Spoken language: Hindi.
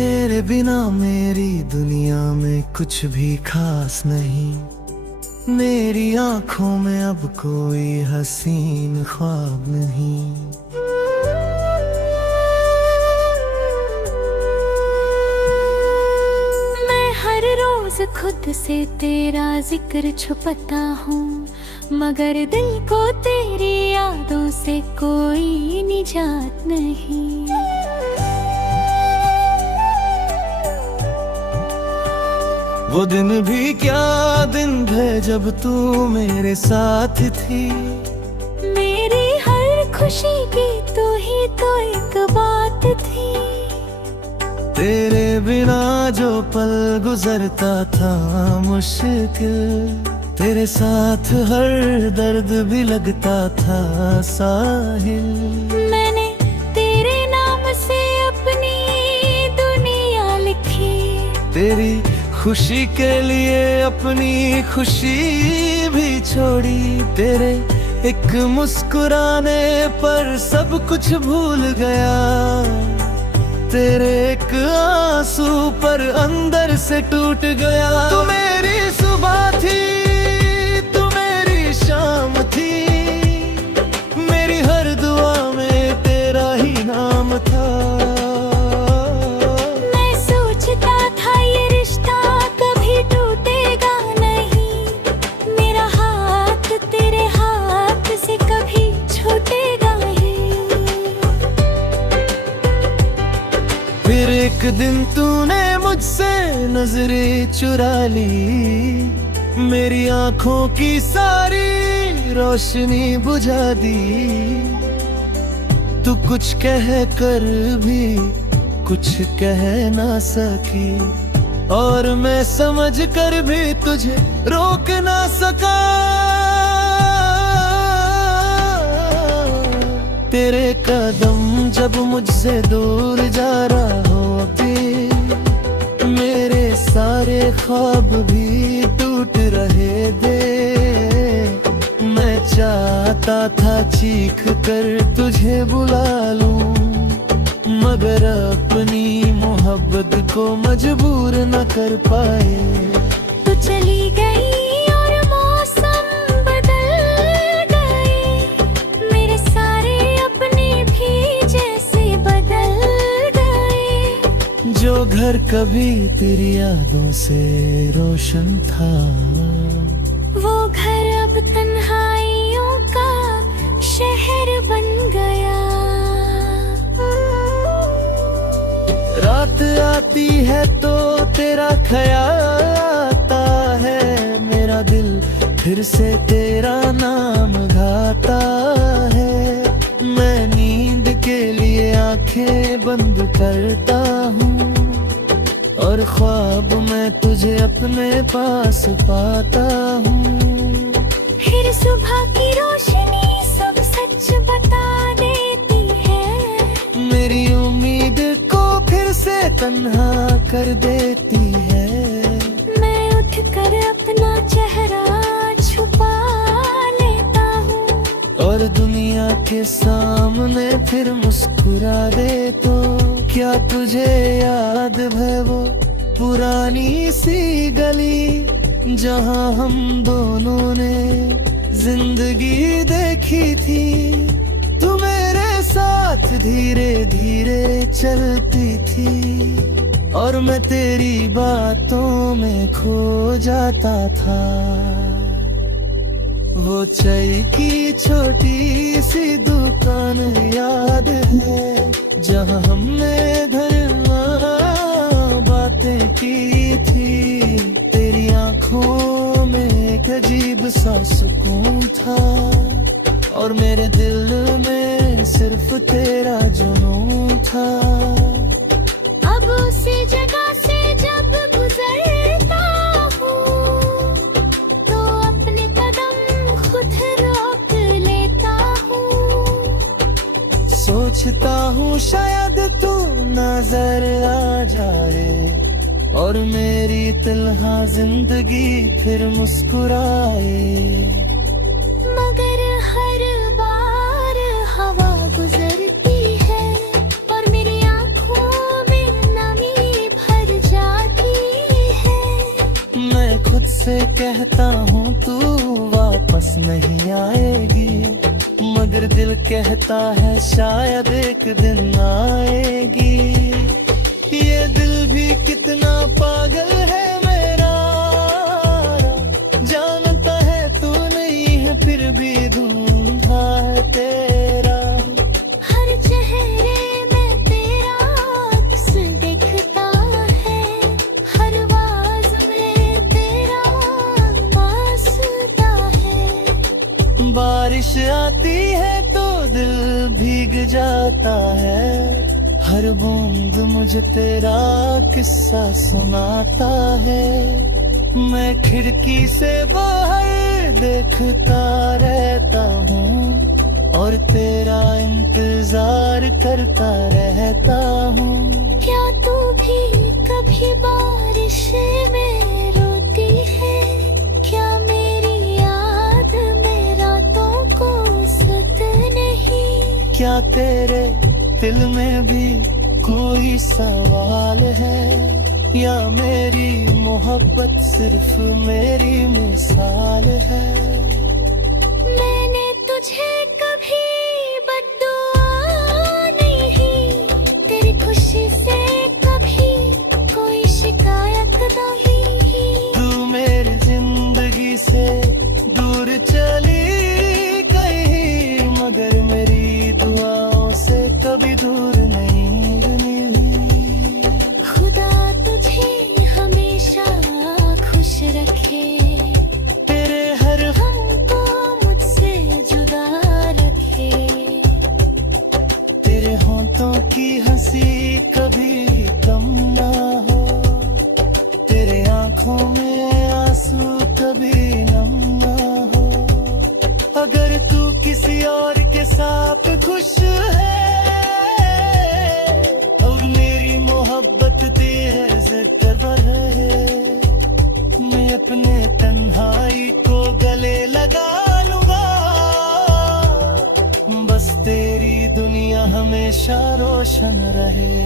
तेरे बिना मेरी दुनिया में कुछ भी खास नहीं। मेरी आंखों में अब कोई हसीन ख्वाब नहीं। मैं हर रोज खुद से तेरा जिक्र छुपाता हूँ, मगर दिल को तेरी यादों से कोई निजात नहीं। वो दिन भी क्या दिन थे जब तू मेरे साथ थी। मेरी हर खुशी की तू ही तो एक बात थी। तेरे बिना जो पल गुजरता था मुश्किल, तेरे साथ हर दर्द भी लगता था साहिल। मैंने तेरे नाम से अपनी दुनिया लिखी, तेरी खुशी के लिए अपनी खुशी भी छोड़ी। तेरे एक मुस्कुराने पर सब कुछ भूल गया। तेरे एक आंसू पर अंदर से टूट गया। तू मेरी सुबह थी, तू मेरी शाम थी। मेरी हर दुआ में तेरा ही नाम था। मैं सोचता था ये रिश्ता कभी टूटेगा नहीं। मेरा हाथ तेरे हाथ से कभी छूटेगा ही। फिर एक दिन तूने मुझसे नजरें चुरा ली। मेरी आंखों की सारी रोशनी बुझा दी। तू कुछ कह कर भी कुछ कह ना सकी, और मैं समझ कर भी तुझे रोक ना सका। तेरे कदम जब मुझसे दूर जा रहा हो अभी, मेरे सारे ख्वाब भी टूट रहे थे। मैं चाहता था चीख कर तुझे बुला लूं, मगर अपनी मोहब्बत को मजबूर न कर पाए। तू चली गई और मौसम बदल गए। मेरे सारे अपने भी जैसे बदल गए। जो घर कभी तेरी यादों से रोशन था, वो घर अब तन्हाइयों का शहर बन गया। रात आती है तो तेरा ख्याल आता है। मेरा दिल फिर से तेरा नाम गाता है। मैं नींद के लिए आंखें बंद करता हूँ, और ख्वाब में तुझे अपने पास पाता हूँ। फिर सुबह की रोशनी सब सच बता देती है। मेरी उम्मीद को फिर से तन्हा कर देती है। मैं उठकर अपना चेहरा छुपा लेता हूँ, और दुनिया के सामने फिर मुस्कुरा दे तो। क्या तुझे याद है वो पुरानी सी गली, जहाँ हम दोनों ने जिंदगी देखी थी। तू मेरे साथ धीरे धीरे चलती थी, और मैं तेरी बातों में खो जाता था। वो चाय की छोटी सी दुकान याद है, जहाँ हमने धर्मा बातें की थी। तेरी आंखों में एक अजीब सा सुकून था, और मेरे दिल में सिर्फ तेरा जुनून था। अब उस जगह से जब गुजरता हूँ, तो अपने कदम खुद रोक लेता हूँ। सोचता हूँ शायद तू नजर आ जाए, और मेरी तन्हा जिंदगी फिर मुस्कुराए। मगर हर बार हवा गुजरती है, और मेरी आंखों में नमी खुद से कहता हूँ तू वापस नहीं आएगी, मगर दिल कहता है शायद एक दिन आएगी। ये दिल भी कितना पागल है मेरा, जानता है तू नहीं है फिर भी ढूंढा है तेरा। हर चेहरे में तेरा अक्स दिखता है, हर आवाज में तेरा वास्ता है। बारिश आती है तो दिल भीग जाता है, हर बूंद मुझे तेरा किस्सा सुनाता है। मैं खिड़की से बाहर देखता रहता हूँ और तेरा इंतजार करता रहता हूँ। क्या तू भी कभी बारिश में रोती है? क्या मेरी याद में रातों को सुत नहीं? क्या तेरे दिल में भी कोई सवाल है, या मेरी मोहब्बत सिर्फ मेरी मिसाल है? मैंने तुझे कभी बद्दुआ नहीं, तेरी खुशी से कभी कोई शिकायत नहीं। तू मेरी जिंदगी से दूर चली गई, मगर मेरी दुआओं से कभी दूर नहीं रही। खुदा तुझे हमेशा खुश रखे, तेरे हर हमको मुझसे जुदा रखे। तेरे होंठों की हंसी कभी कम ना हो, तेरे आंखों में आंसू कभी नम ना हो। अगर तू किसी और के साथ खुश है, अब मेरी मोहब्बत तेरे जिक्र पर रहे। मैं अपने तन्हाई को गले लगा लूंगा, बस तेरी दुनिया हमेशा रोशन रहे।